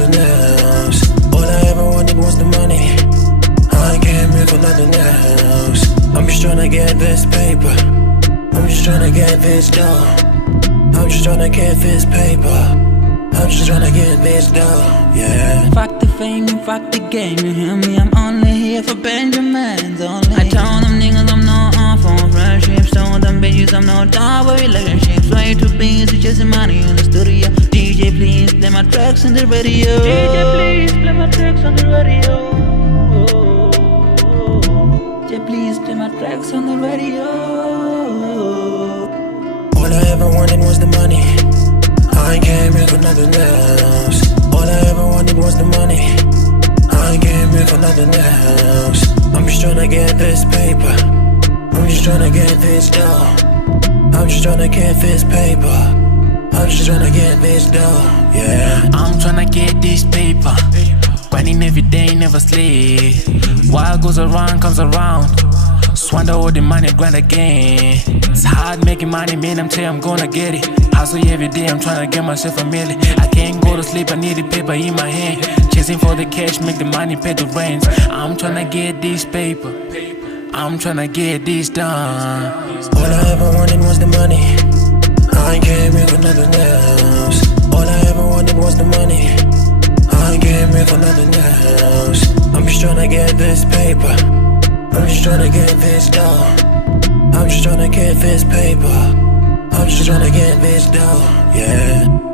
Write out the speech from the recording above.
nothing else. All I ever wanted was the money. I came here for nothing else. I'm just tryna get this paper. I'm just tryna get this dough. I'm just tryna get this paper. I'm just tryna get this dough, yeah. Fuck the fame and fuck the game, you hear me? I'm only here for Benjamins, only. I told them niggas I'm no on for friendships. Told them bitches I'm no dog for relationships. Way too busy chasing money in the studio. DJ please play my tracks on the radio. DJ please play my tracks on the radio. DJ please play my tracks on the radio. All I ever wanted was the money. I came here for nothing else. All I ever wanted was the money. I came here for nothing else. I'm just tryna get this paper. I'm just tryna get this dough. I'm just tryna get this paper. I'm just tryna get this dough, yeah. I'm tryna get this paper. Grinding every day, never sleep. What goes around comes around. Squander all the money, grind again. It's hard making money, man, I'm telling I'm gonna get it. Hustle every day, I'm trying to get myself a million. I can't go to sleep, I need the paper in my hand. Chasing for the cash, make the money pay the rent. I'm trying to get this paper. I'm trying to get this done. All I ever wanted was the money. I came here for nothing else. All I ever wanted was the money. I came here for nothing else. I'm just tryna get this paper. I'm just tryna get this dough. I'm just tryna get this paper. I'm just tryna get this dough, yeah.